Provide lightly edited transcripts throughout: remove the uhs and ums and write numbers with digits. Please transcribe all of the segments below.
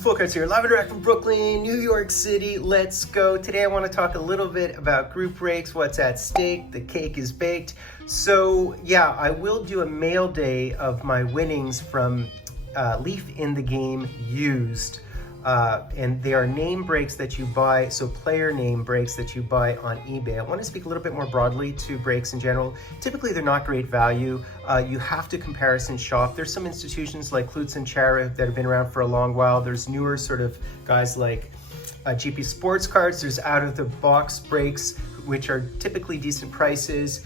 Fultoncards here, live and direct from Brooklyn, New York City. Let's go. Today I want to talk a little bit about group breaks, what's at stake, the cake is baked. So yeah, I will do a mail day of my winnings from Leaf in the Game used. And they are name breaks that you buy, so player name breaks that you buy on eBay. I want to speak a little bit more broadly to breaks in general. Typically, they're not great value. You have to comparison shop. There's some institutions like Fultoncards that have been around for a long while. There's newer sort of guys like GP Sports Cards. There's out-of-the-box breaks, which are typically decent prices.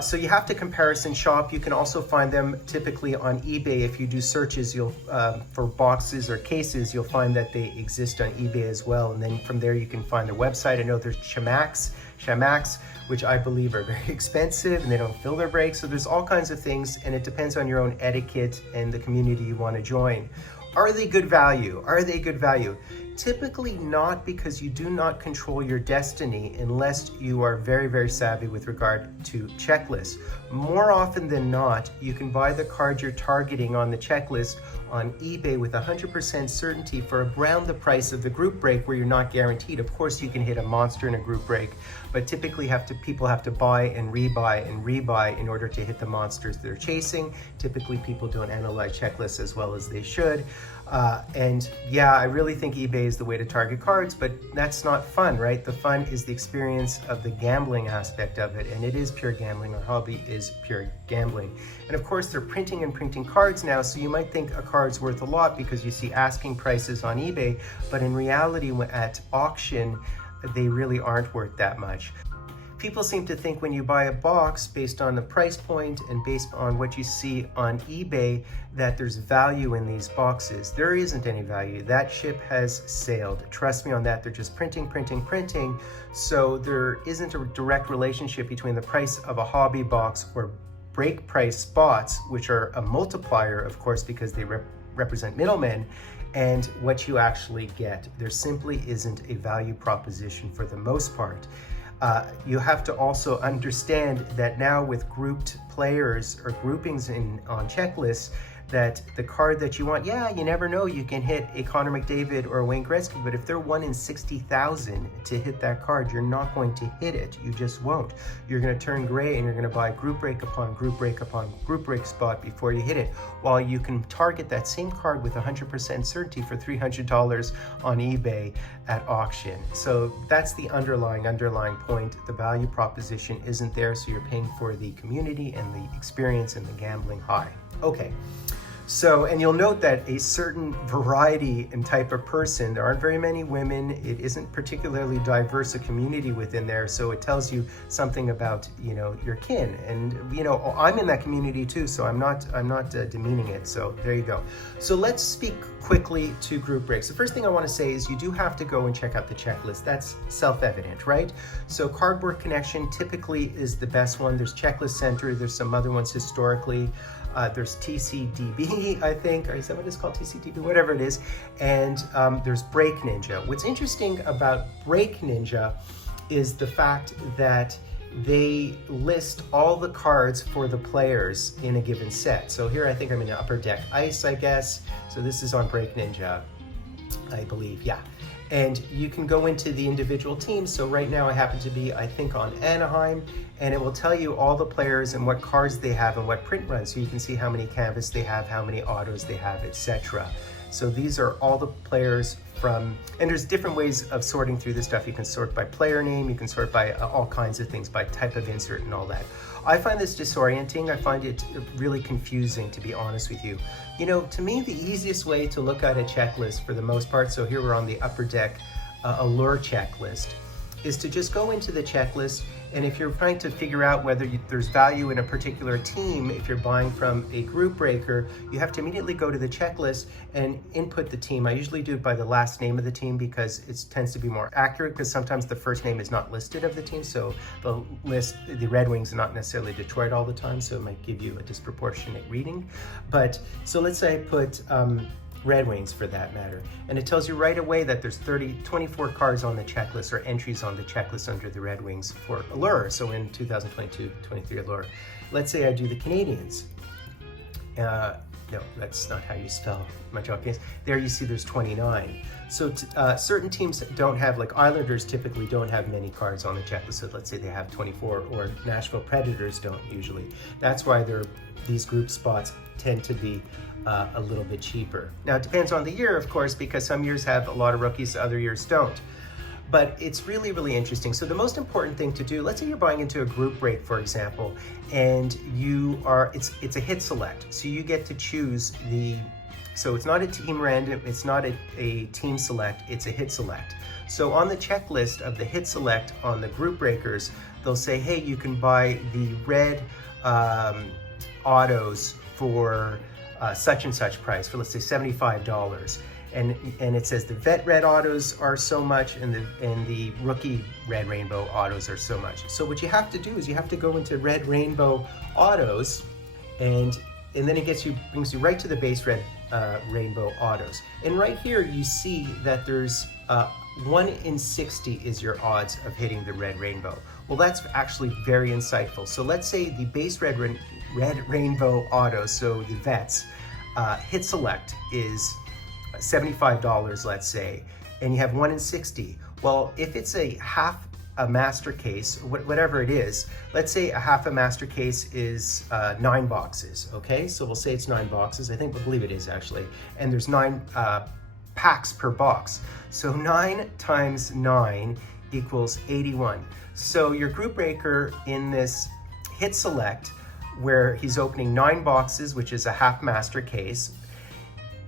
So you have to comparison shop. You can also find them typically on eBay. If you do searches, you'll for boxes or cases, you'll find that they exist on eBay as well. And then from there, you can find their website. I know there's Shamax, which I believe are very expensive and they don't fill their breaks. So there's all kinds of things, and it depends on your own etiquette and the community you want to join. Are they good value? Are they good value? Typically not, because you do not control your destiny unless you are very, very savvy with regard to checklists. More often than not, you can buy the card you're targeting on the checklist on eBay with 100% certainty for around the price of the group break, where you're not guaranteed. Of course, you can hit a monster in a group break, but typically people have to buy and rebuy in order to hit the monsters they're chasing. Typically, people don't analyze checklists as well as they should. And yeah, I really think eBay is the way to target cards, but that's not fun, right? The fun is the experience of the gambling aspect of it, and it is pure gambling. Our hobby is pure gambling. And of course, they're printing and printing cards now, so you might think a card's worth a lot because you see asking prices on eBay, but in reality, at auction, they really aren't worth that much. People seem to think when you buy a box based on the price point and based on what you see on eBay that there's value in these boxes. There isn't any value. That ship has sailed. Trust me on that. They're just printing. So there isn't a direct relationship between the price of a hobby box or break price spots, which are a multiplier, of course, because they represent middlemen, and what you actually get. There simply isn't a value proposition for the most part. You have to also understand that now with grouped players or groupings on checklists, that the card that you want, yeah, you never know, you can hit a Connor McDavid or a Wayne Gretzky, but if they're 1 in 60,000 to hit that card, you're not going to hit it. You just won't. You're going to turn gray and you're going to buy group break upon group break upon group break spot before you hit it, while you can target that same card with 100% certainty for $300 on eBay at auction. So that's the underlying point. The value proposition isn't there, so you're paying for the community and the experience and the gambling high. Okay. So, and you'll note that a certain variety and type of person, there aren't very many women, it isn't particularly diverse a community within there, so it tells you something about, your kin. And, I'm in that community too, so I'm not demeaning it, so there you go. So let's speak quickly to group breaks. The first thing I want to say is you do have to go and check out the checklist. That's self-evident, right? So Cardboard Connection typically is the best one. There's Checklist Center, there's some other ones historically. There's TCDB, I think, or is that what it's called, TCDB, whatever it is, and there's Break Ninja. What's interesting about Break Ninja is the fact that they list all the cards for the players in a given set. So here I think I'm in Upper Deck Ice, I guess. So this is on Break Ninja, I believe, yeah. And you can go into the individual teams. So right now I happen to be, I think, on Anaheim, and it will tell you all the players and what cards they have and what print runs. So you can see how many canvas they have, how many autos they have, etc. So these are all the players from, and there's different ways of sorting through this stuff. You can sort by player name, you can sort by all kinds of things, by type of insert and all that. I find this disorienting. I find it really confusing, to be honest with you. To me, the easiest way to look at a checklist for the most part, so here we're on the Upper Deck Allure checklist, is to just go into the checklist, and if you're trying to figure out whether there's value in a particular team, if you're buying from a group breaker, you have to immediately go to the checklist and input the team. I usually do it by the last name of the team because it tends to be more accurate, because sometimes the first name is not listed of the team, so the Red Wings are not necessarily Detroit all the time, so it might give you a disproportionate reading. But so let's say I put Red Wings for that matter. And it tells you right away that there's 24 cards on the checklist, or entries on the checklist under the Red Wings for Allure. So in 2022-23 Allure. Let's say I do the Canadians. no, that's not how you spell Montreal. There you see there's 29. So certain teams don't have, like Islanders typically don't have many cards on the checklist. So let's say they have 24, or Nashville Predators don't usually. That's why these group spots tend to be a little bit cheaper. Now it depends on the year, of course, because some years have a lot of rookies, other years don't. But it's really, really interesting. So the most important thing to do, let's say you're buying into a group break, for example, and it's a hit select. So you get to choose so it's not a team random, it's not a team select, it's a hit select. So on the checklist of the hit select on the group breakers, they'll say, hey, you can buy the red autos for such and such price, for let's say $75. And it says the vet red autos are so much, and the rookie red rainbow autos are so much. So what you have to do is you have to go into red rainbow autos, and then it brings you right to the base red rainbow autos. And right here you see that there's 1 in 60 is your odds of hitting the red rainbow. Well, that's actually very insightful. So let's say the base red rainbow autos, so the vets, hit select is $75, let's say, and you have 1 in 60. Well, if it's a half a master case, whatever it is, let's say a half a master case is 9 boxes, okay? So we'll say it's 9 boxes. I believe it is actually. And there's 9 packs per box. So 9 times 9 equals 81. So your group breaker in this hit select, where he's opening 9 boxes, which is a half master case,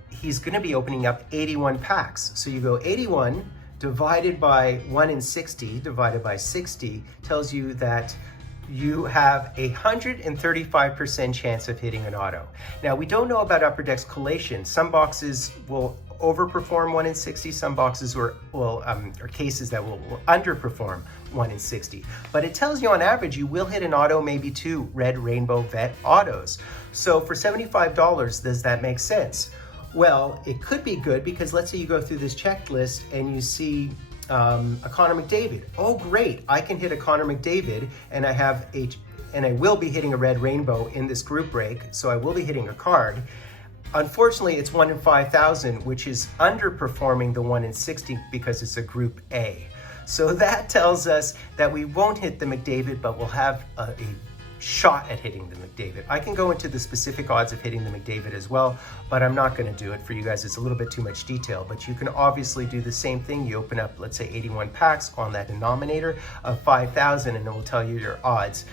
he's going to be opening up 81 packs. So you go 81 divided by 1 in 60 divided by 60 tells you that you have a 135% chance of hitting an auto. Now, we don't know about upper deck collation. Some boxes will overperform 1 in 60. Some boxes are cases that will underperform 1 in 60. But it tells you on average you will hit an auto, maybe 2 red rainbow vet autos. So for $75, does that make sense? Well, it could be good, because let's say you go through this checklist and you see a Connor McDavid. Oh, great! I can hit a Connor McDavid, and I will be hitting a red rainbow in this group break. So I will be hitting a card. Unfortunately, it's 1 in 5,000, which is underperforming the 1 in 60 because it's a group A. So that tells us that we won't hit the McDavid, but we'll have a shot at hitting the McDavid. I can go into the specific odds of hitting the McDavid as well, but I'm not going to do it for you guys. It's a little bit too much detail, but you can obviously do the same thing. You open up, let's say 81 packs on that denominator of 5,000, and it will tell you your odds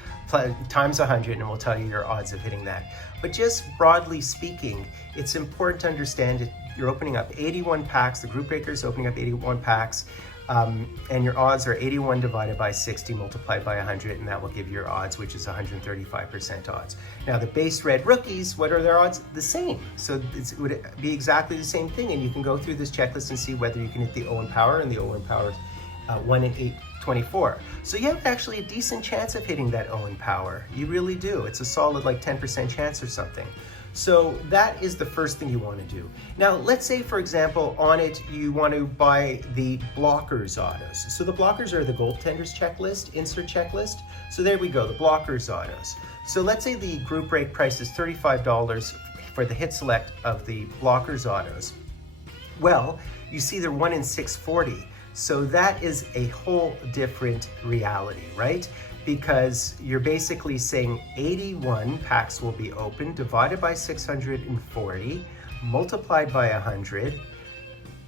times 100, and it will tell you your odds of hitting that. But just broadly speaking, it's important to understand that you're opening up 81 packs, the group breaker is opening up 81 packs, and your odds are 81 divided by 60 multiplied by 100, and that will give you your odds, which is 135% odds. Now the base red rookies, what are their odds? The same. So it would be exactly the same thing, and you can go through this checklist and see whether you can hit the Owen Power, and the Owen Power is 1 in 824. So you have actually a decent chance of hitting that Owen Power. You really do. It's a solid like 10% chance or something. So that is the first thing you want to do. Now, let's say, for example, on it, you want to buy the blockers autos. So the blockers are the goaltenders checklist, insert checklist. So there we go, the blockers autos. So let's say the group break price is $35 for the hit select of the blockers autos. Well, you see they're 1 in 640. So that is a whole different reality, right? Because you're basically saying 81 packs will be opened, divided by 640, multiplied by 100,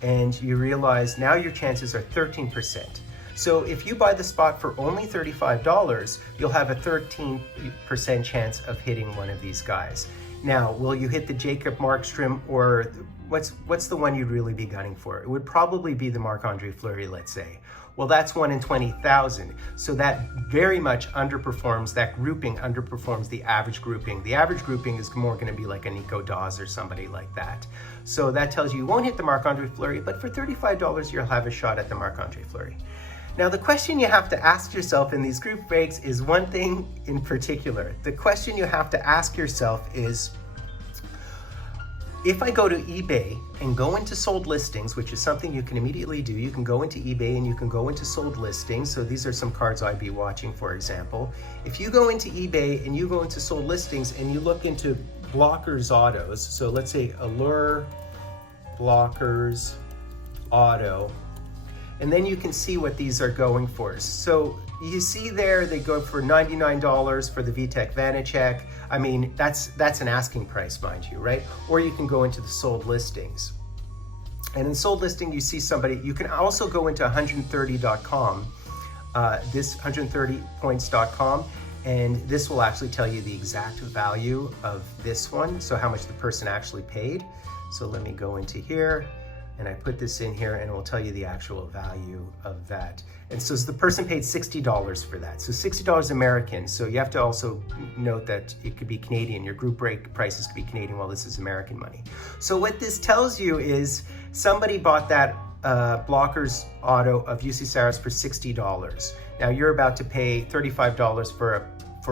and you realize now your chances are 13%. So if you buy the spot for only $35, you'll have a 13% chance of hitting one of these guys. Now, will you hit the Jacob Markstrom, or what's the one you'd really be gunning for? It would probably be the Marc-Andre Fleury, let's say. Well, that's 1 in 20,000. So that very much underperforms, that grouping underperforms the average grouping. The average grouping is more going to be like a Nico Dawes or somebody like that. So that tells you won't hit the Marc-Andre Fleury, but for $35, you'll have a shot at the Marc-Andre Fleury. Now, the question you have to ask yourself in these group breaks is one thing in particular. The question you have to ask yourself is, If I go to eBay and go into sold listings, which is something you can immediately do, you can go into eBay and you can go into sold listings. So these are some cards I'd be watching, for example. If you go into eBay and you go into sold listings and you look into Blockers Autos, so let's say Allure Blockers Auto, and then you can see what these are going for. So you see there, they go for $99 for the VTEC Vanacek. I mean, that's an asking price, mind you, right? Or you can go into the sold listings. And in sold listing, you see somebody, you can also go into 130.com, this 130points.com, and this will actually tell you the exact value of this one, so how much the person actually paid. So let me go into here, and I put this in here, and it will tell you the actual value of that. And so the person paid $60 for that. So $60 American. So you have to also note that it could be Canadian. Your group break prices could be Canadian while this is American money. So what this tells you is somebody bought that Blockers Auto of UC Saros for $60. Now you're about to pay $35 for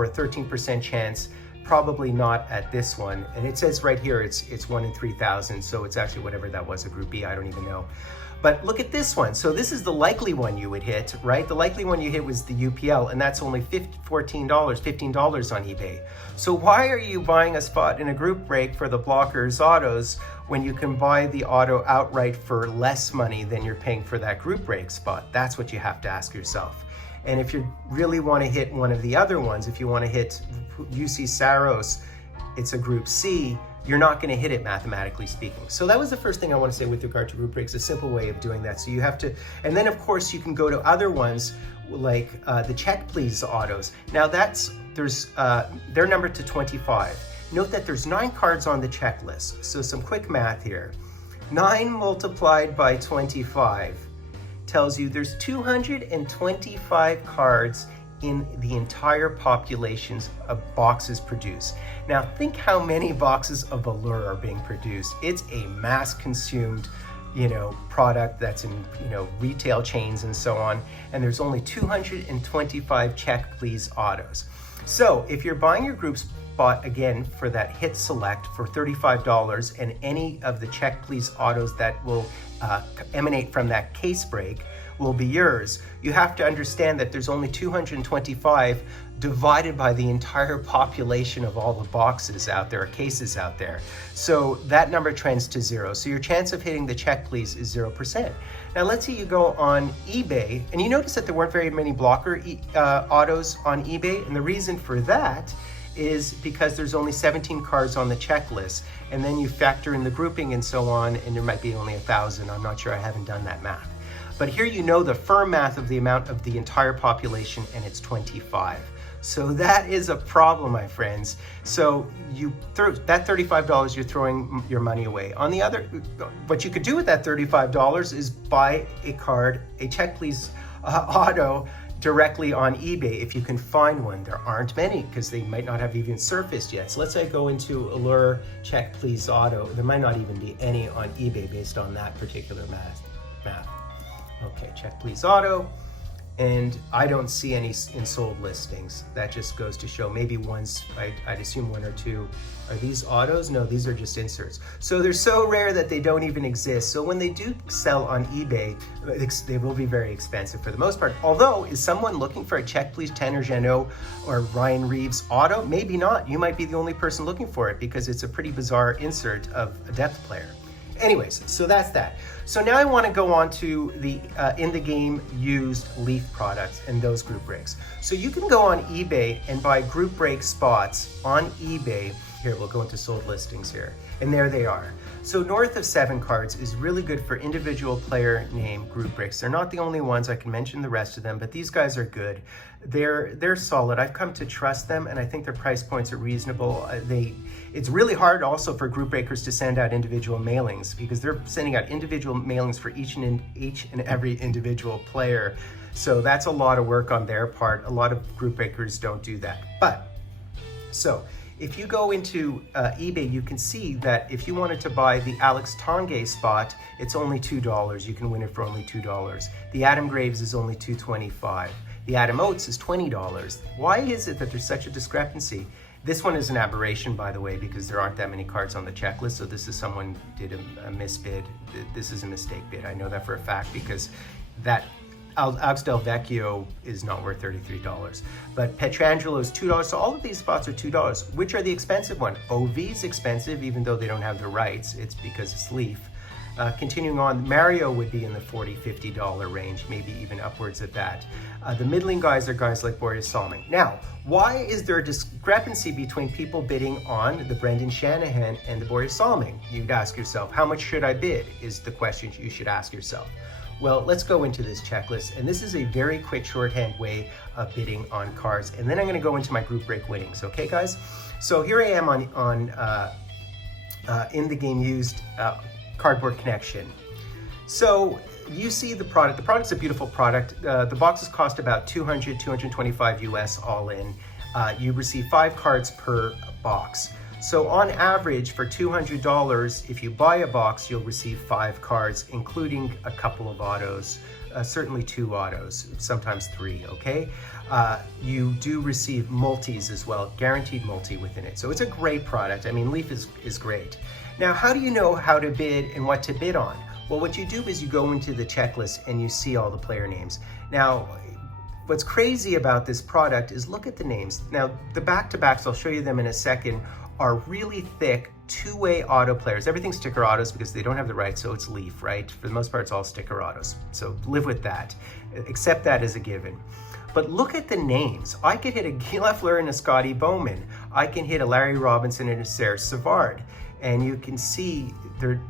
a 13% chance. Probably not at this one. And it says right here, it's 1 in 3,000. So it's actually whatever that was, a group B, I don't even know. But look at this one. So this is the likely one you would hit, right? The likely one you hit was the UPL, and that's only $15 on eBay. So why are you buying a spot in a group break for the Blockers Autos when you can buy the auto outright for less money than you're paying for that group break spot? That's what you have to ask yourself. And if you really want to hit one of the other ones, if you want to hit UC Saros, it's a group C, you're not going to hit it mathematically speaking. So that was the first thing I want to say with regard to group breaks, a simple way of doing that. So you have to, and then of course you can go to other ones like the Check Please autos. Now they're numbered to 25. Note that there's 9 cards on the checklist. So some quick math here. 9 multiplied by 25 tells you there's 225 cards in the entire populations of boxes produced. Now think how many boxes of Allure are being produced. It's a mass consumed, product that's in, retail chains and so on. And there's only 225 Check Please autos. So if you're buying your group spot again for that hit select for $35 and any of the Check Please autos that will emanate from that case break will be yours, you have to understand that there's only 225 divided by the entire population of all the boxes out there, or cases out there. So that number trends to 0. So your chance of hitting the Check Please is 0%. Now let's say you go on eBay, and you notice that there weren't very many blocker autos on eBay, and the reason for that is because there's only 17 cards on the checklist, and then you factor in the grouping and so on, and there might be only 1,000. I'm not sure, I haven't done that math. But here you know the firm math of the amount of the entire population, and it's 25. So that is a problem, my friends. So you throw that $35, you're throwing your money away. On the other, what you could do with that $35 is buy a card, a Check Please auto directly on eBay if you can find one. There aren't many because they might not have even surfaced yet. So let's say I go into Allure Check Please auto. There might not even be any on eBay based on that particular math. Okay, Check Please auto, and I don't see any in sold listings. That just goes to show maybe one's, I'd assume 1 or 2. Are these autos? No, these are just inserts. So they're so rare that they don't even exist. So when they do sell on eBay, they will be very expensive for the most part. Although, is someone looking for a Check Please Tanner Jeannot or Ryan Reeves auto? Maybe not. You might be the only person looking for it because it's a pretty bizarre insert of a depth player. Anyways, so that's that. So now I want to go on to the in the game used Leaf products and those group breaks. So you can go on eBay and buy group break spots on eBay. Here, we'll go into sold listings here. And there they are. So north of 7 cards is really good for individual player name group breaks. They're not the only ones. I can mention the rest of them, but these guys are good. They're solid. I've come to trust them, and I think their price points are reasonable. It's really hard also for group breakers to send out individual mailings because they're sending out individual mailings for each and every individual player. So that's a lot of work on their part. A lot of group breakers don't do that. So if you go into eBay, you can see that if you wanted to buy the Alex Tanguay spot, it's only $2. You can win it for only $2. The Adam Graves is only $2.25. The Adam Oates is $20. Why is it that there's such a discrepancy? This one is an aberration, by the way, because there aren't that many cards on the checklist. So this is someone did a misbid. This is a mistake bid. I know that for a fact because that Alex Del Vecchio is not worth $33. But Petrangelo is $2. So all of these spots are $2. Which are the expensive one? OV is expensive, even though they don't have the rights. It's because it's Leaf. Continuing on, Mario would be in the $40, $50 range, maybe even upwards of that. The middling guys are guys like Boris Salming. Now, why is there a discrepancy between people bidding on the Brendan Shanahan and the Boris Salming? You'd ask yourself, how much should I bid, is the question you should ask yourself. Well, let's go into this checklist, and this is a very quick shorthand way of bidding on cards, and then I'm going to go into my group break winnings. Okay, guys? So here I am in the game used Cardboard Connection. So you see the product. The product's a beautiful product. The boxes cost about $225 US all in. You receive 5 cards per box. So on average, for $200, if you buy a box, you'll receive 5 cards, including a couple of autos, certainly 2 autos, sometimes 3, okay? You do receive multis as well, guaranteed multi within it. So it's a great product. I mean, Leaf is great. Now, how do you know how to bid and what to bid on? Well, what you do is you go into the checklist and you see all the player names. Now, what's crazy about this product is look at the names. Now, the back-to-backs, I'll show you them in a second, are really thick two-way auto players. Everything's sticker autos because they don't have the rights, so it's Leaf, right? For the most part, it's all sticker autos. So live with that. Accept that as a given. But look at the names. I could hit a Guy Lafleur and a Scotty Bowman. I can hit a Larry Robinson and a Serge Savard. And you can see the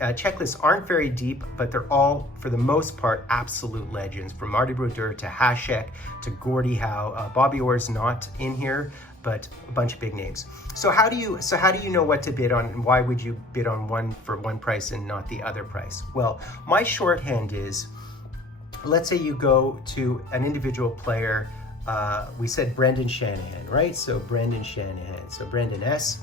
checklists aren't very deep, but they're all, for the most part, absolute legends. From Marty Brodeur to Hasek to Gordie Howe. Bobby Orr's not in here, but a bunch of big names. So how do you know what to bid on, and why would you bid on one for one price and not the other price? Well, my shorthand is, let's say you go to an individual player. We said Brendan Shanahan, right? So Brendan Shanahan, so Brendan S.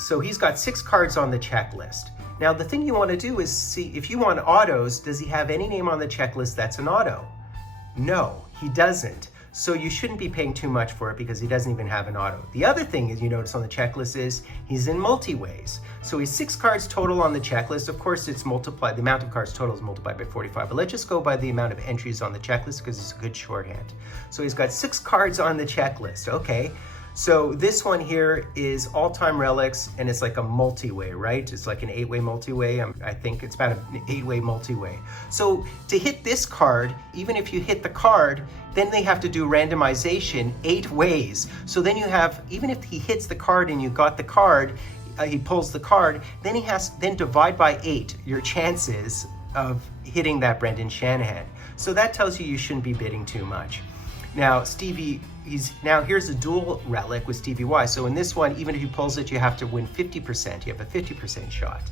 So he's got 6 cards on the checklist. Now, the thing you want to do is see, if you want autos, does he have any name on the checklist that's an auto? No, he doesn't. So you shouldn't be paying too much for it because he doesn't even have an auto. The other thing is you notice on the checklist is he's in multi-ways. So he's 6 cards total on the checklist. Of course, it's multiplied, the amount of cards total is multiplied by 45, but let's just go by the amount of entries on the checklist because it's a good shorthand. So he's got 6 cards on the checklist, okay. So this one here is all-time relics, and it's like a multi-way, right? It's like an 8-way multi-way. I think it's about an 8-way multi-way. So to hit this card, even if you hit the card, then they have to do randomization 8 ways. So then you have, even if he hits the card and you got the card, he pulls the card, then he has, then divide by 8 your chances of hitting that Brendan Shanahan. So that tells you shouldn't be bidding too much. Now, here's a dual relic with Stevie Y. So in this one, even if he pulls it, you have to win 50%. You have a 50% shot.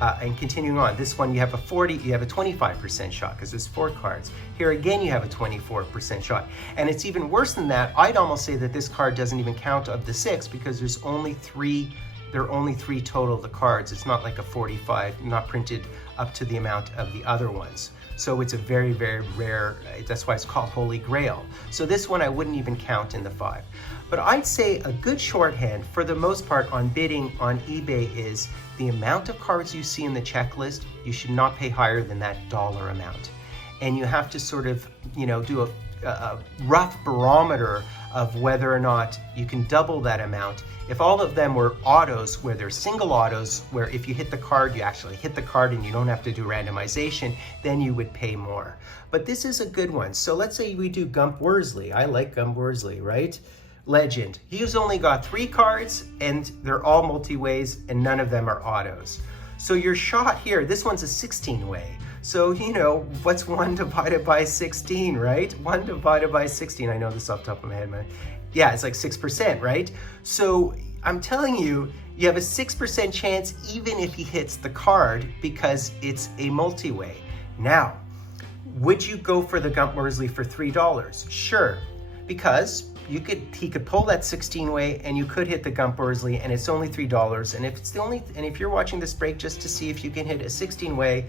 And continuing on, this one you have a 25% shot because there's 4 cards. Here again, you have a 24% shot. And it's even worse than that. I'd almost say that this card doesn't even count of the 6 because there are only 3 total of the cards. It's not like a 45, not printed up to the amount of the other ones. So it's a very, very rare, that's why it's called Holy Grail. So this one I wouldn't even count in the 5. But I'd say a good shorthand for the most part on bidding on eBay is the amount of cards you see in the checklist, you should not pay higher than that dollar amount. And you have to sort of, do a rough barometer of whether or not you can double that amount. If all of them were autos, where they're single autos, where if you hit the card, you actually hit the card and you don't have to do randomization, then you would pay more. But this is a good one. So let's say we do Gump Worsley. I like Gump Worsley, right? Legend. He's only got 3 cards and they're all multi-ways and none of them are autos. So your shot here, this one's a 16-way. So, what's 1 divided by 16, right? 1 divided by 16, I know this off the top of my head, man. Yeah, it's like 6%, right? So I'm telling you, you have a 6% chance even if he hits the card because it's a multi-way. Now, would you go for the Gump Worsley for $3? Sure, because he could pull that 16-way and you could hit the Gump Worsley and it's only $3. And if you're watching this break just to see if you can hit a 16-way,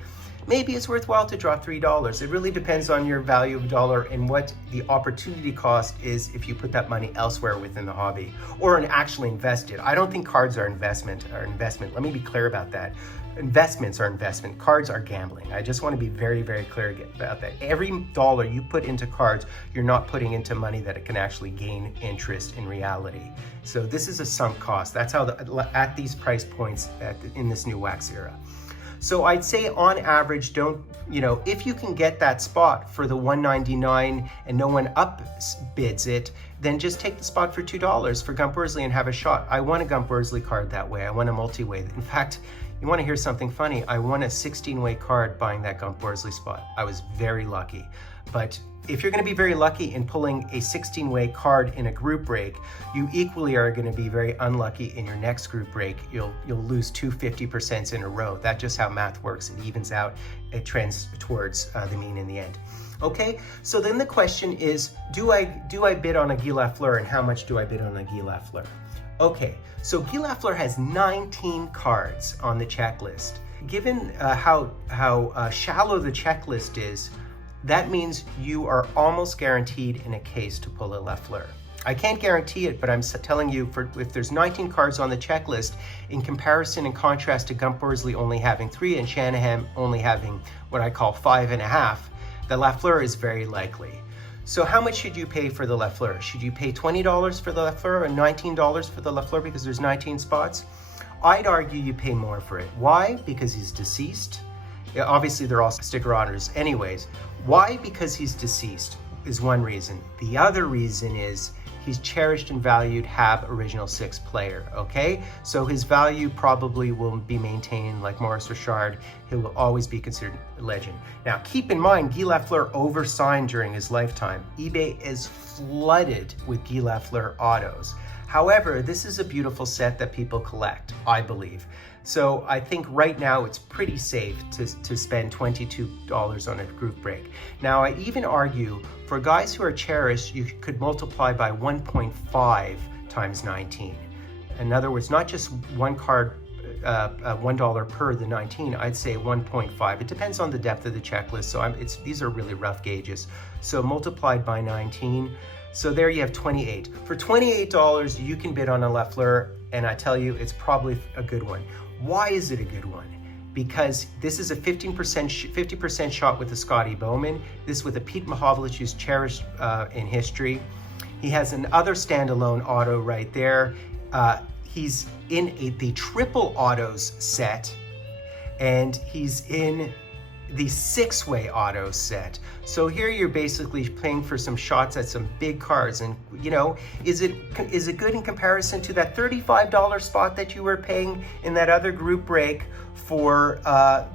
maybe it's worthwhile to drop $3. It really depends on your value of dollar and what the opportunity cost is if you put that money elsewhere within the hobby or actually invest it. I don't think cards are investment. Let me be clear about that. Investments are investment, cards are gambling. I just want to be very, very clear about that. Every dollar you put into cards, you're not putting into money that it can actually gain interest in reality. So this is a sunk cost. That's how at these price points in this new wax era. So I'd say on average, if you can get that spot for the $1.99 and no one upbids it, then just take the spot for $2 for Gump Worsley and have a shot. I won a Gump Worsley card that way. I won a multi-way. In fact, you want to hear something funny? I won a 16-way card buying that Gump Worsley spot. I was very lucky. But if you're going to be very lucky in pulling a 16-way card in a group break, you equally are going to be very unlucky in your next group break. You'll lose 2 50% in a row. That's just how math works. It evens out. It trends towards the mean in the end. Okay, so then the question is, do I bid on a Guy Lafleur, and how much do I bid on a Guy Lafleur? Okay, so Guy Lafleur has 19 cards on the checklist. Given how shallow the checklist is, that means you are almost guaranteed in a case to pull a Lafleur. I can't guarantee it, but I'm telling you, if there's 19 cards on the checklist, in comparison and contrast to Gump Worsley only having 3 and Shanahan only having what I call 5.5, the Lafleur is very likely. So how much should you pay for the Lafleur? Should you pay $20 for the Lafleur and $19 for the Lafleur because there's 19 spots? I'd argue you pay more for it. Why? Because he's deceased. Yeah, obviously they're all sticker honors anyways. Why? Because he's deceased is one reason. The other reason is he's cherished and valued Hab Original 6 player, okay? So his value probably will be maintained like Maurice Richard. He will always be considered a legend. Now, keep in mind, Guy Lafleur oversigned during his lifetime. eBay is flooded with Guy Lafleur autos. However, this is a beautiful set that people collect, I believe. So I think right now it's pretty safe to spend $22 on a group break. Now, I even argue for guys who are cherished, you could multiply by 1.5 times 19. In other words, not just one card, $1 per the 19, I'd say 1.5. It depends on the depth of the checklist. So these are really rough gauges. So multiplied by 19. So there you have 28. For $28, you can bid on a Lafleur, and I tell you, it's probably a good one. Why is it a good one? Because this is a 50% shot with a Scotty Bowman. This with a Pete Mahovlich, who's cherished in history. He has another standalone auto right there. He's in the triple autos set, and he's in the 6-way auto set. So here you're basically paying for some shots at some big cards, and is it good in comparison to that $35 spot that you were paying in that other group break for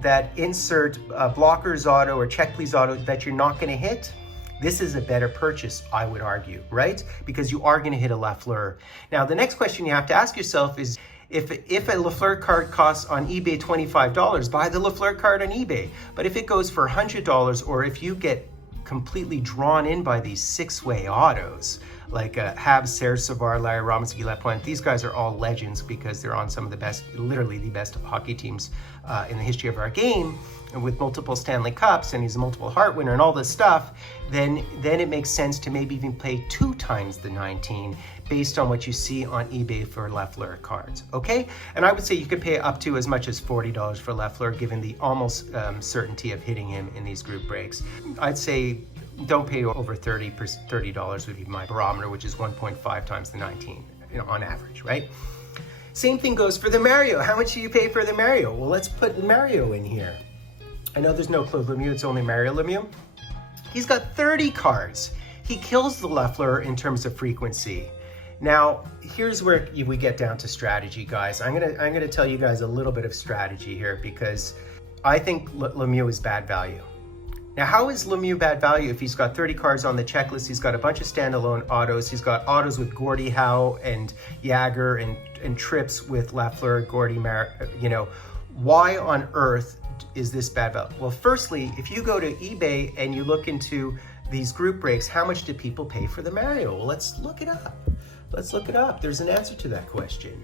that insert blockers auto or check please auto that you're not going to hit? This is a better purchase, I would argue, right? Because you are going to hit a Lafleur. Now, the next question you have to ask yourself is, if a Lafleur card costs on eBay $25, buy the Lafleur card on eBay. But if it goes for $100, or if you get completely drawn in by these 6-way autos, like Hab, Serge Savard, Larry Robinson, Guy Lapointe, these guys are all legends because they're on some of the best, literally the best hockey teams in the history of our game, and with multiple Stanley Cups, and he's a multiple Hart winner and all this stuff, then it makes sense to maybe even pay 2 times the 19 based on what you see on eBay for Lafleur cards, okay? And I would say you could pay up to as much as $40 for Lafleur, given the almost certainty of hitting him in these group breaks. I'd say don't pay over $30 would be my barometer, which is 1.5 times the 19, on average, right? Same thing goes for the Mario. How much do you pay for the Mario? Well, let's put Mario in here. I know there's no Claude Lemieux, it's only Mario Lemieux. He's got 30 cards. He kills the Lafleur in terms of frequency. Now, here's where we get down to strategy, guys. I'm gonna tell you guys a little bit of strategy here, because I think Lemieux is bad value. Now, how is Lemieux bad value if he's got 30 cards on the checklist? He's got a bunch of standalone autos. He's got autos with Gordie Howe and Jagger and trips with Lafleur, Gordie, why on earth is this bad value? Well, firstly, if you go to eBay and you look into these group breaks, how much do people pay for the Mario? Well, let's look it up. Let's look it up. There's an answer to that question.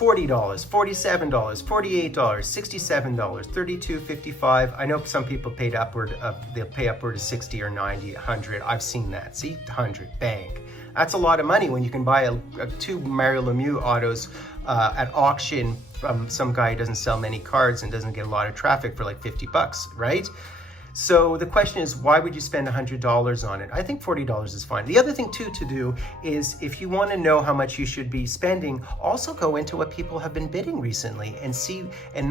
$40, $47, $48, $67, $32.55. I know some people paid upward of, they'll pay upward of 60 or 90, 100. I've seen that. See, 100, bang. That's a lot of money when you can buy two Mario Lemieux autos at auction from some guy who doesn't sell many cards and doesn't get a lot of traffic for like 50 bucks, right? So the question is, why would you spend $100 on it? I think $40 is fine. The other thing too to do is, if you want to know how much you should be spending, also go into what people have been bidding recently and see, and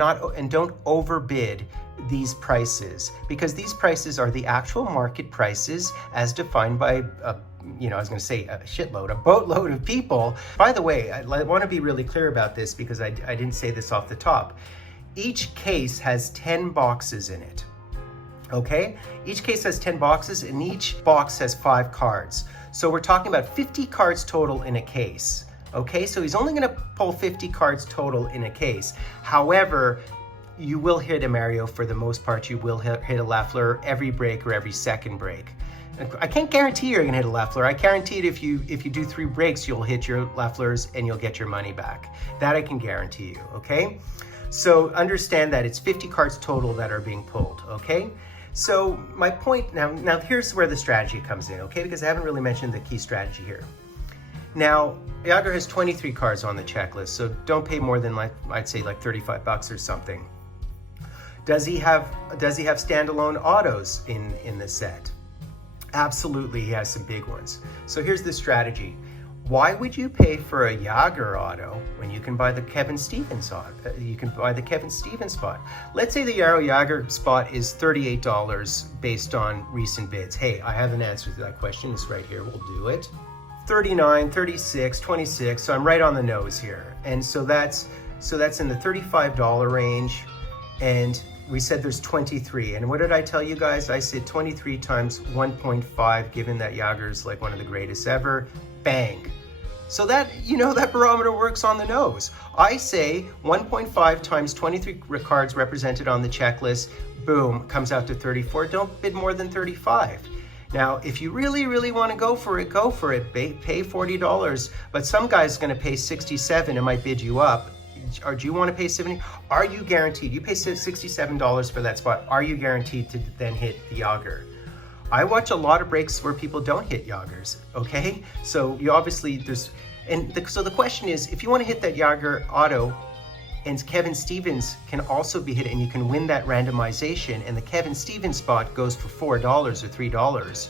don't overbid these prices, because these prices are the actual market prices as defined by I was going to say a boatload of people. By the way, I want to be really clear about this because I didn't say this off the top. Each case has 10 boxes in it. Okay, each case has 10 boxes and each box has 5 cards. So we're talking about 50 cards total in a case. Okay, so he's only going to pull 50 cards total in a case. However, you will hit a Mario for the most part. You will hit a Lafleur every break or every second break. I can't guarantee you're going to hit a Lafleur. I guarantee it if you do 3 breaks, you'll hit your Lafleurs and you'll get your money back. That I can guarantee you, okay? So understand that it's 50 cards total that are being pulled, okay? So my point now here's where the strategy comes in, okay? Because I haven't really mentioned the key strategy here. Now, Yager has 23 cards on the checklist, so don't pay more than I'd say like 35 bucks or something. Does he have standalone autos in the set? Absolutely, he has some big ones. So here's the strategy. Why would you pay for a Yager auto when you can buy the Kevin Stevens auto? You can buy the Kevin Stevens spot. Let's say the Yager spot is $38 based on recent bids. Hey, I have an answer to that question. It's right here. We'll do it. 39, 36, 26. So I'm right on the nose here. And so that's in the $35 range. And we said there's 23. And what did I tell you guys? I said 23 times 1.5, given that Yager's like one of the greatest ever. Bang. So that, that barometer works on the nose. I say 1.5 times 23 cards represented on the checklist, boom, comes out to 34. Don't bid more than 35. Now, if you really, really want to go for it, pay $40. But some guy's going to pay 67 and might bid you up. Or do you want to pay 70? Are you guaranteed? You pay $67 for that spot. Are you guaranteed to then hit the Yager? I watch a lot of breaks where people don't hit Yagers, okay? So you obviously, so the question is, if you want to hit that Yager auto, and Kevin Stevens can also be hit, and you can win that randomization, and the Kevin Stevens spot goes for $4 or $3,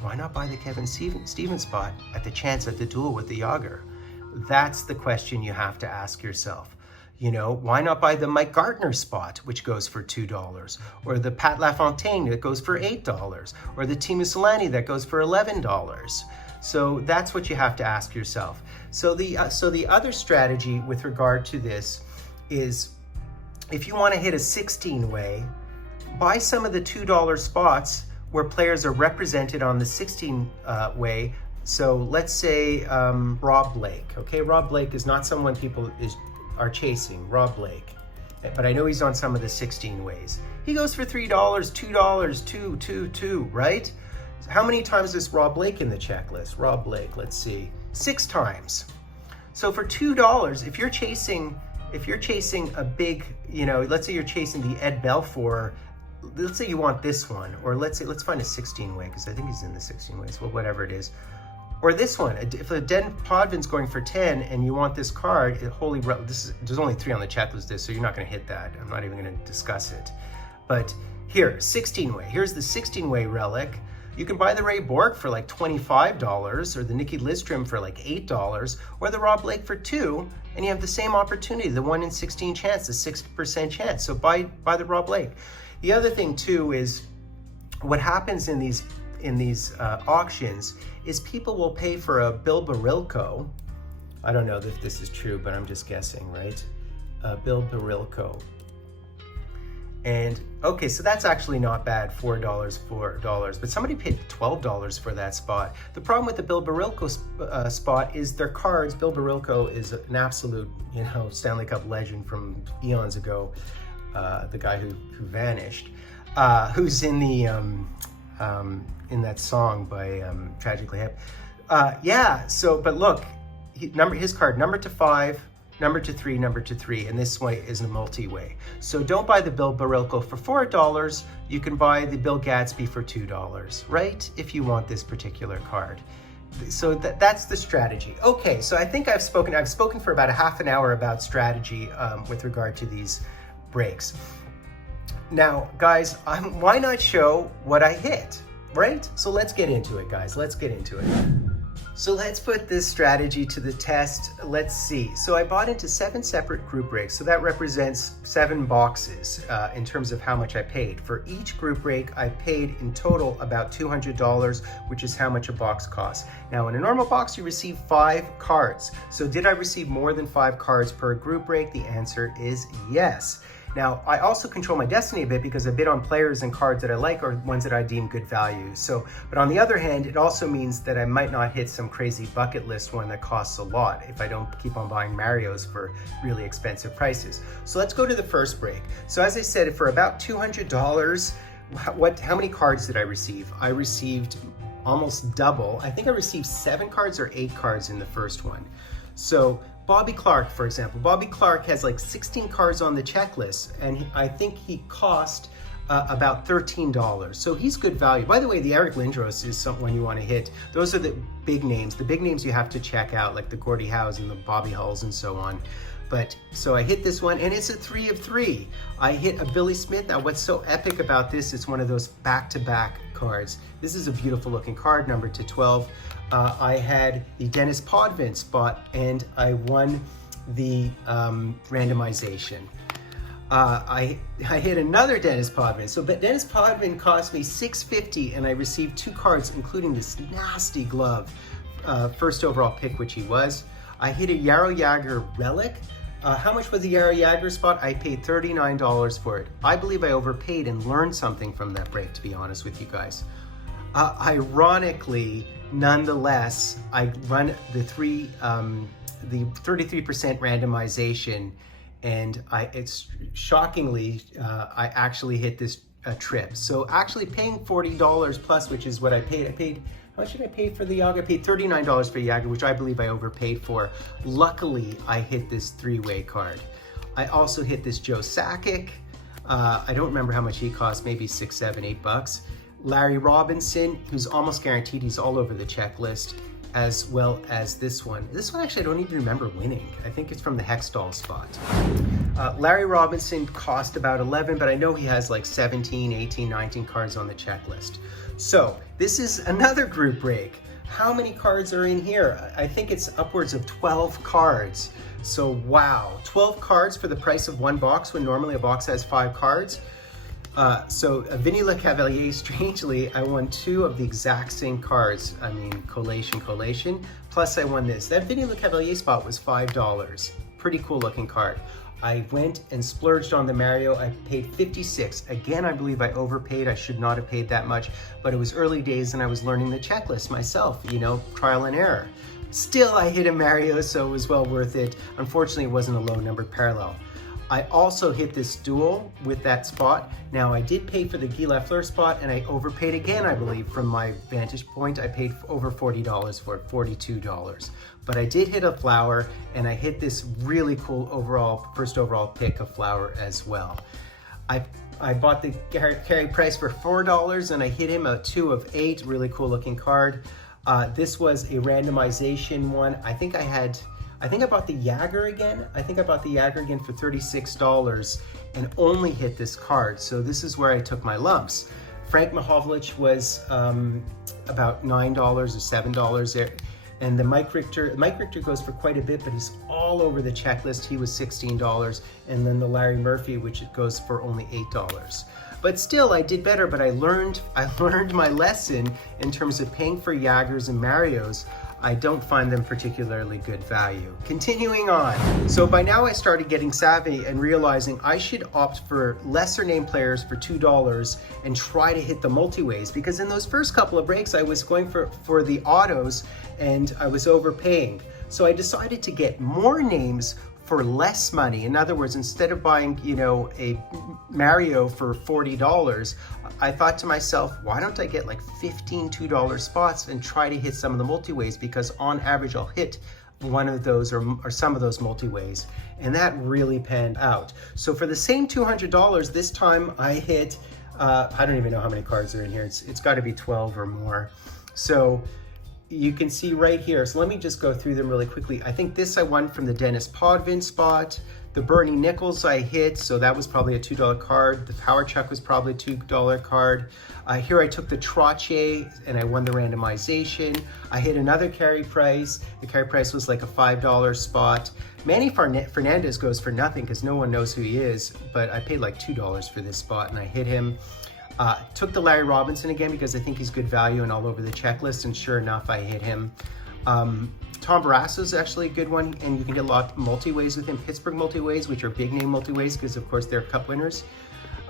why not buy the Kevin Stevens spot at the chance at the duel with the Yager? That's the question you have to ask yourself. Why not buy the Mike Gartner spot, which goes for $2, or the Pat LaFontaine that goes for $8, or the Timo Solani that goes for $11? So that's what you have to ask yourself. So the other strategy with regard to this is, if you want to hit a 16-way, buy some of the $2 spots where players are represented on the 16-way. So let's say Rob Blake. Okay, Rob Blake is not someone people are chasing, Rob Blake. But I know he's on some of the 16 ways. He goes for $3, $2, $2, right? How many times is Rob Blake in the checklist? Rob Blake, let's see, 6 times. So for $2, if you're chasing a big, let's say you're chasing the Ed Belfour, let's say you want this one, or let's find a 16-way, because I think he's in the 16 ways, well, whatever it is. Or this one, if a Den Podvin's going for 10 and you want this card, there's only 3 on the checklist, so you're not going to hit that. I'm not even going to discuss it. But here, 16-way. Here's the 16-way relic. You can buy the Ray Borg for like $25, or the Nicky Lidstrom for like $8, or the Rob Blake for $2, and you have the same opportunity, the 1 in 16 chance, the 6% chance. So buy the Rob Blake. The other thing too is, what happens in these auctions is people will pay for a Bill Barilko. I don't know if this is true, but I'm just guessing, right? Bill Barilko. And okay, so that's actually not bad, $4, but somebody paid $12 for that spot. The problem with the Bill Barilko spot is their cards. Bill Barilko is an absolute, Stanley Cup legend from eons ago, the guy who vanished, who's in the in that song by Tragically Hip. But look, his card numbered to 5, number to three, number to three, and this way is a multi-way. So don't buy the Bill Barilko for $4. You can buy the Bill Gadsby for $2, right? If you want this particular card. So that's the strategy. Okay, so I think I've spoken for about a half an hour about strategy with regard to these breaks. Now, guys, why not show what I hit, right? So let's get into it, guys. Let's get into it. So let's put this strategy to the test. Let's see. So I bought into 7 separate group breaks. So that represents 7 boxes in terms of how much I paid. For each group break, I paid in total about $200, which is how much a box costs. Now, in a normal box, you receive 5 cards. So did I receive more than 5 cards per group break? The answer is yes. Now, I also control my destiny a bit because I bid on players and cards that I like or ones that I deem good value. So, but on the other hand, it also means that I might not hit some crazy bucket list one that costs a lot if I don't keep on buying Marios for really expensive prices. So let's go to the first break. So as I said, for about $200, how many cards did I receive? I received almost double. I think I received 7 cards or 8 cards in the first one. So Bobby Clark, for example. Bobby Clark has like 16 cards on the checklist, and I think he cost about $13. So he's good value. By the way, the Eric Lindros is someone you want to hit. Those are the big names. The big names you have to check out, like the Gordie Howes and the Bobby Hulls and so on. But so I hit this one, and it's a 3 of 3. I hit a Billy Smith. Now, what's so epic about this? It's one of those back-to-back cards. This is a beautiful looking card, number to 12. I had the Dennis Potvin spot, and I won the randomization. I hit another Dennis Potvin. So but Dennis Potvin cost me $6.50, and I received 2 cards, including this nasty glove, first overall pick, which he was. I hit a Yarrow Jagr relic. How much was the Yarrow Jagr spot? I paid $39 for it. I believe I overpaid and learned something from that break, to be honest with you guys. Ironically, nonetheless, I run the 33% randomization, and it's shockingly, I actually hit this trip. So actually paying $40 plus, which is what I paid. How much did I pay for the Jagr? I paid $39 for Jagr, which I believe I overpaid for. Luckily, I hit this 3-way card. I also hit this Joe Sakic. I don't remember how much he cost, maybe $6, $7, $8. Larry Robinson, who's almost guaranteed he's all over the checklist, as well as this one. This one actually I don't even remember winning. I think it's from the Hextall spot. Larry Robinson cost about 11, but I know he has like 17, 18, 19 cards on the checklist. So this is another group break. How many cards are in here? I think it's upwards of 12 cards. So wow, 12 cards for the price of 1 box when normally a box has 5 cards. So Vinny Lecavalier, strangely, I won 2 of the exact same cards. I mean, collation, plus I won this. That Vinny Lecavalier spot was $5. Pretty cool looking card. I went and splurged on the Mario. I paid $56. Again, I believe I overpaid. I should not have paid that much, but it was early days and I was learning the checklist myself, you know, trial and error. Still, I hit a Mario, so it was well worth it. Unfortunately, it wasn't a low numbered parallel. I also hit this duel with that spot. Now, I did pay for the Guy Lafleur spot, and I overpaid again, I believe, from my vantage point. I paid over $40 for it, $42. But I did hit a flower, and I hit this really cool first overall pick of flower as well. I bought the Carey Price for $4, and I hit him a 2 of 8, really cool looking card. This was a randomization one. I think I bought the Jagr again. I think I bought the Jagr again for $36 and only hit this card. So this is where I took my lumps. Frank Mahovlich was about $9 or $7 there. And the Mike Richter goes for quite a bit, but he's all over the checklist. He was $16. And then the Larry Murphy, which goes for only $8. But still, I did better, but I learned my lesson in terms of paying for Jagrs and Marios. I don't find them particularly good value. Continuing on. So by now I started getting savvy and realizing I should opt for lesser name players for $2 and try to hit the multi-ways, because in those first couple of breaks I was going for the autos and I was overpaying. So I decided to get more names for less money. In other words, instead of buying, you know, a Mario for $40, I thought to myself, why don't I get like 15 $2 spots and try to hit some of the multi-ways, because on average I'll hit one of those or some of those multi-ways, and that really panned out. So for the same $200, this time I hit, I don't even know how many cards are in here. It's got to be 12 or more. So you can see right here. So let me just go through them really quickly. I think this I won from the Dennis Podvin spot. The Bernie Nichols I hit, so that was probably a $2 card. The Power Chuck was probably a $2 card. Here I took the Trottier and I won the randomization. I hit another carry price. The carry price was like a $5 spot. Manny Fernandez goes for nothing because no one knows who he is, but I paid like $2 for this spot and I hit him. Took the Larry Robinson again because I think he's good value and all over the checklist, and sure enough, I hit him. Tom Barrasso is actually a good one, and you can get a lot of multi-ways with him. Pittsburgh multi-ways, which are big name multi-ways because of course they're cup winners.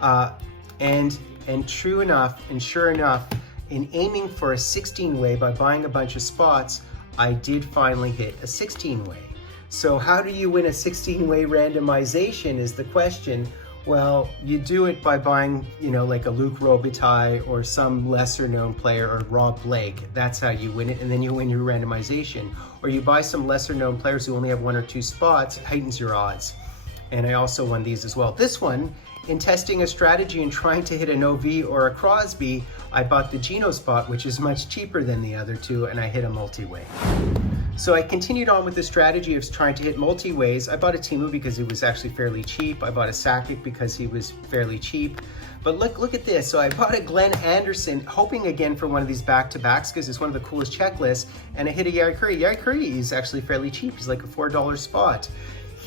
And true enough and sure enough, in aiming for a 16-way by buying a bunch of spots, I did finally hit a 16-way. So how do you win a 16-way randomization is the question. Well, you do it by buying, like a Luke Robitaille or some lesser known player, or Rob Blake. That's how you win it, and then you win your randomization. Or you buy some lesser known players who only have 1 or 2 spots, heightens your odds. And I also won these as well. This one, in testing a strategy and trying to hit an OV or a Crosby, I bought the Geno spot, which is much cheaper than the other two, and I hit a multi-way. So I continued on with the strategy of trying to hit multi-ways. I bought a Timu because it was actually fairly cheap. I bought a Sakic because he was fairly cheap. But look at this. So I bought a Glenn Anderson, hoping again for one of these back-to-backs because it's one of the coolest checklists, and I hit a Yari Curry. Yari Curry is actually fairly cheap. He's like a $4 spot.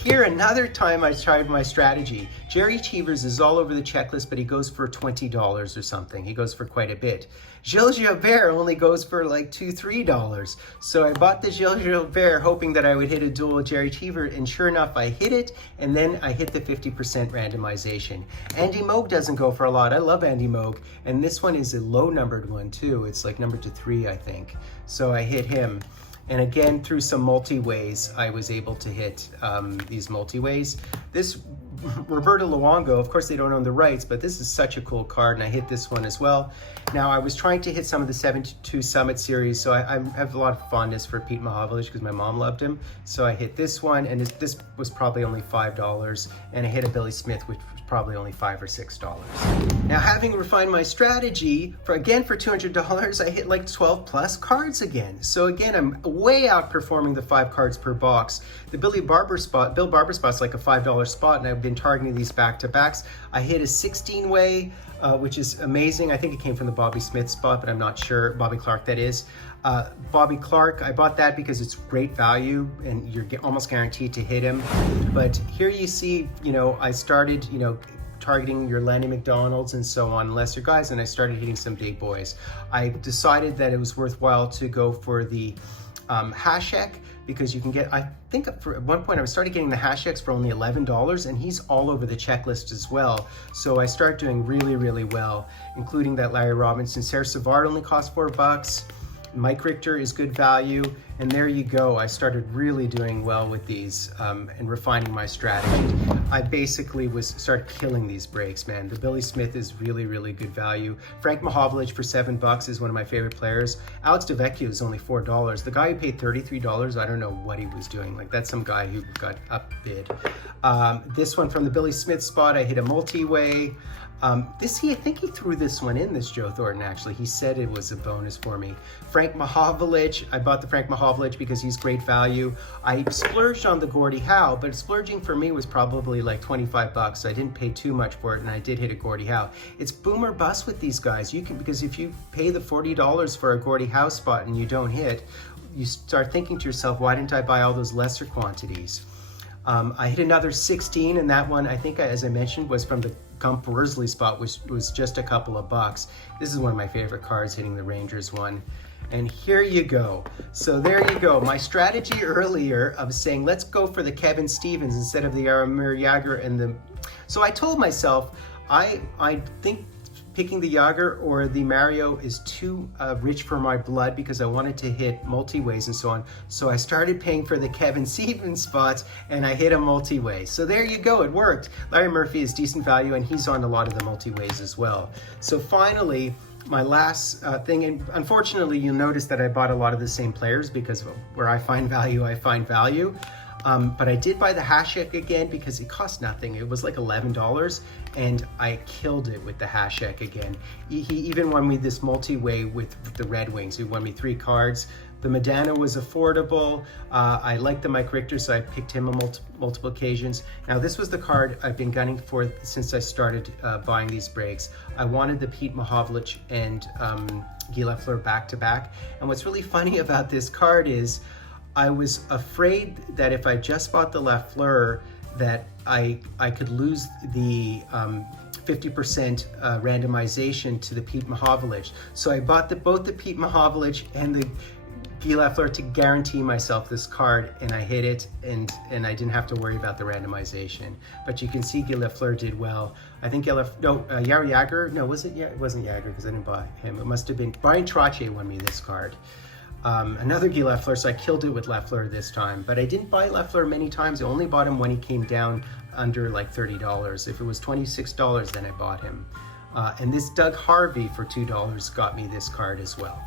Here, another time I tried my strategy. Jerry Cheevers is all over the checklist, but he goes for $20 or something. He goes for quite a bit. Gilles Gilbert only goes for like $2, $3. So I bought the Gilles Gilbert hoping that I would hit a dual Jerry Cheever, and sure enough, I hit it, and then I hit the 50% randomization. Andy Moog doesn't go for a lot. I love Andy Moog, and this one is a low numbered one too. It's like numbered to 3, I think. So I hit him. And again, through some multi-ways, I was able to hit these multi-ways. This Roberto Luongo, of course they don't own the rights, but this is such a cool card, and I hit this one as well. Now, I was trying to hit some of the 72 Summit series, so I have a lot of fondness for Pete Mahovlich because my mom loved him. So I hit this one, and this was probably only $5, and I hit a Billy Smith, which was probably only $5 or $6. Now, having refined my strategy, for $200, I hit like 12 plus cards again. So again, I'm way outperforming the 5 cards per box. The Bill Barber spot's like a $5 spot, and I've been targeting these back-to-backs. I hit a 16-way, which is amazing. I think it came from the Bobby Smith spot, but I'm not sure. Bobby Clark, that is. Bobby Clark, I bought that because it's great value and you're almost guaranteed to hit him. But here you see, I started, targeting your Lanny McDonald's and so on, lesser guys, and I started hitting some big boys. I decided that it was worthwhile to go for the Hasek, because you can get, I think at one point I started getting the Haseks for only $11, and he's all over the checklist as well. So I start doing really, really well, including that Larry Robinson. Sarah Savard only cost $4. Mike Richter is good value, and there you go. I started really doing well with these and refining my strategy. I basically started killing these breaks, man. The Billy Smith is really, really good value. Frank Mahovlich for $7 is one of my favorite players. Alex DeVecchio is only $4. The guy who paid $33, I don't know what he was doing. Like, that's some guy who got upbid. This one from the Billy Smith spot, I hit a multi-way. I think he threw this one in, this Joe Thornton, actually. He said it was a bonus for me. Frank Mahovlich, I bought the Frank Mahovlich because he's great value. I splurged on the Gordie Howe, but splurging for me was probably like $25, so I didn't pay too much for it, and I did hit a Gordie Howe. It's boom or bust with these guys. Because if you pay the $40 for a Gordie Howe spot and you don't hit, you start thinking to yourself, why didn't I buy all those lesser quantities? I hit another 16, and that one, I think, as I mentioned, was from the Gump Worsley spot, which was just a couple of bucks. This is one of my favorite cards, hitting the Rangers one. And here you go. So there you go. My strategy earlier of saying, let's go for the Kevin Stevens instead of the Jaromir Jagr and the... So I told myself, I think picking the Jagr or the Mario is too rich for my blood because I wanted to hit multi-ways and so on. So I started paying for the Kevin Stevens spots, and I hit a multi-way. So there you go, it worked. Larry Murphy is decent value, and he's on a lot of the multi-ways as well. So finally, my last thing, and unfortunately you'll notice that I bought a lot of the same players because where I find value, I find value. But I did buy the Hasek again because it cost nothing. It was like $11 and I killed it with the Hasek again. He even won me this multi-way with the Red Wings. He won me 3 cards. The Madana was affordable. I liked the Mike Richter, so I picked him on multiple occasions. Now this was the card I've been gunning for since I started buying these breaks. I wanted the Pete Mahovlich and Guy Lafleur back to back. And what's really funny about this card is I was afraid that if I just bought the Lafleur that I could lose the 50% randomization to the Pete Mahovlich. So I bought both the Pete Mahovlich and the Guy Lafleur to guarantee myself this card, and I hit it, and I didn't have to worry about the randomization. But you can see Guy Lafleur did well. I think Jaromir Jagr, no, was it? Yeah, it wasn't Jagr because I didn't buy him. It must have been Brian Trottier won me this card. Another Guy Lafleur, so I killed it with Lafleur this time. But I didn't buy Lafleur many times. I only bought him when he came down under like $30. If it was $26, then I bought him. And this Doug Harvey for $2 got me this card as well.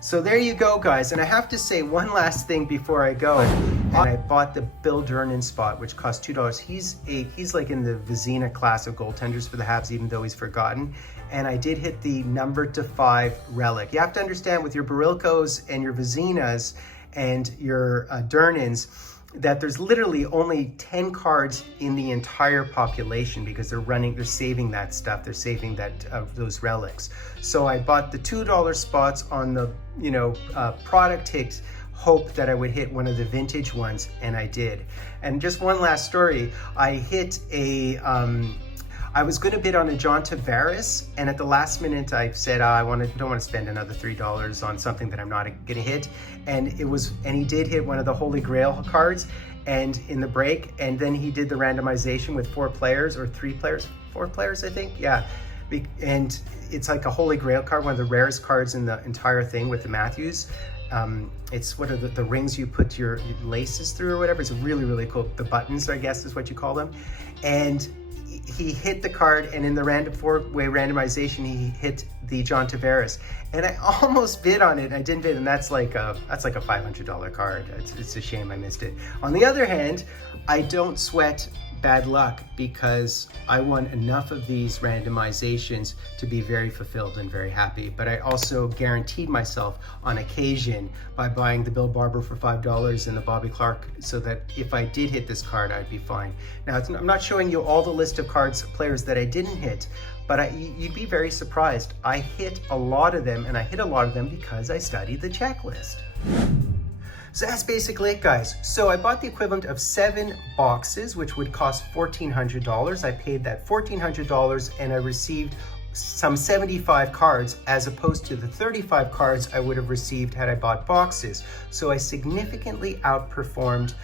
So there you go, guys. And I have to say one last thing before I go. And I bought the Bill Durnan spot, which cost $2. He's like in the Vizina class of goaltenders for the Habs, even though he's forgotten. And I did hit the number to 5 relic. You have to understand with your Barilkos and your Vizinas and your Durnans that there's literally only 10 cards in the entire population because they're saving that stuff. They're saving those relics. So I bought the $2 spots on the, product hit, hope that I would hit one of the vintage ones, and I did. And just one last story, I hit I was going to bid on a John Tavares, and at the last minute I said don't want to spend another $3 on something that I'm not going to hit, and he did hit one of the Holy Grail cards, and in the break, and then he did the randomization with 4 players or 4 players, I think, yeah, and it's like a Holy Grail card, one of the rarest cards in the entire thing with the Matthews. It's what are the rings you put your laces through or whatever. It's really, really cool. The buttons, I guess, is what you call them, and he hit the card, and in the 4-way randomization, he hit the John Tavares, and I almost bid on it. I didn't bid, and that's like a $500 card. It's a shame I missed it. On the other hand, I don't sweat bad luck because I won enough of these randomizations to be very fulfilled and very happy. But I also guaranteed myself on occasion by buying the Bill Barber for $5 and the Bobby Clark, so that if I did hit this card, I'd be fine. Now, I'm not showing you all the list of players that I didn't hit, but you'd be very surprised. I hit a lot of them, and I hit a lot of them because I studied the checklist. So that's basically it, guys. So I bought the equivalent of 7 boxes, which would cost $1,400. I paid that $1,400, and I received some 75 cards as opposed to the 35 cards I would have received had I bought boxes. So I significantly outperformed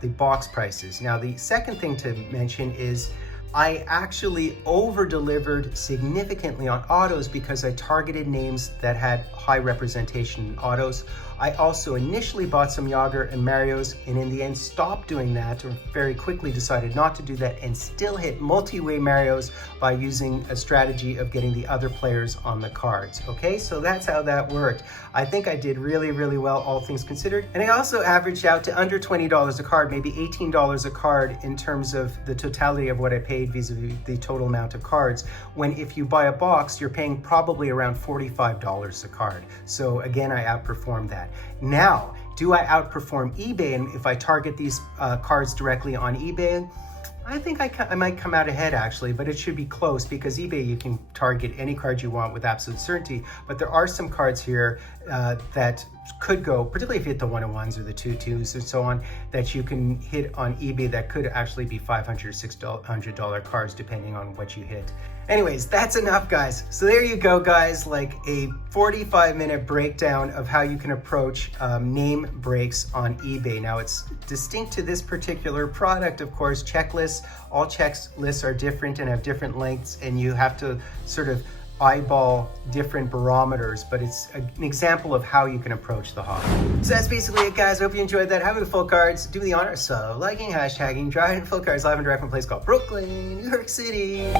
the box prices. Now, the second thing to mention is I actually over-delivered significantly on autos because I targeted names that had high representation in autos. I also initially bought some Jagr and Marios, and in the end stopped doing that, or very quickly decided not to do that, and still hit multi-way Marios by using a strategy of getting the other players on the cards. Okay, so that's how that worked. I think I did really, really well, all things considered. And I also averaged out to under $20 a card, maybe $18 a card in terms of the totality of what I paid vis-a-vis the total amount of cards, when if you buy a box, you're paying probably around $45 a card. So again, I outperformed that. Now, do I outperform eBay? And if I target these cards directly on eBay, I think I might come out ahead actually, but it should be close because eBay, you can target any card you want with absolute certainty. But there are some cards here that could go, particularly if you hit the 101s or the 2-2s and so on, that you can hit on eBay that could actually be $500 or $600 cards depending on what you hit. Anyways, that's enough, guys. So there you go, guys, like a 45-minute breakdown of how you can approach name breaks on eBay. Now, it's distinct to this particular product, of course. Checklists, all checklists are different and have different lengths, and you have to sort of eyeball different barometers, but it's an example of how you can approach the hobby. So that's basically it, guys. I hope you enjoyed that. Having Fultoncards, do the honor. So liking, hashtagging, driving Fultoncards live and direct from a place called Brooklyn, New York City.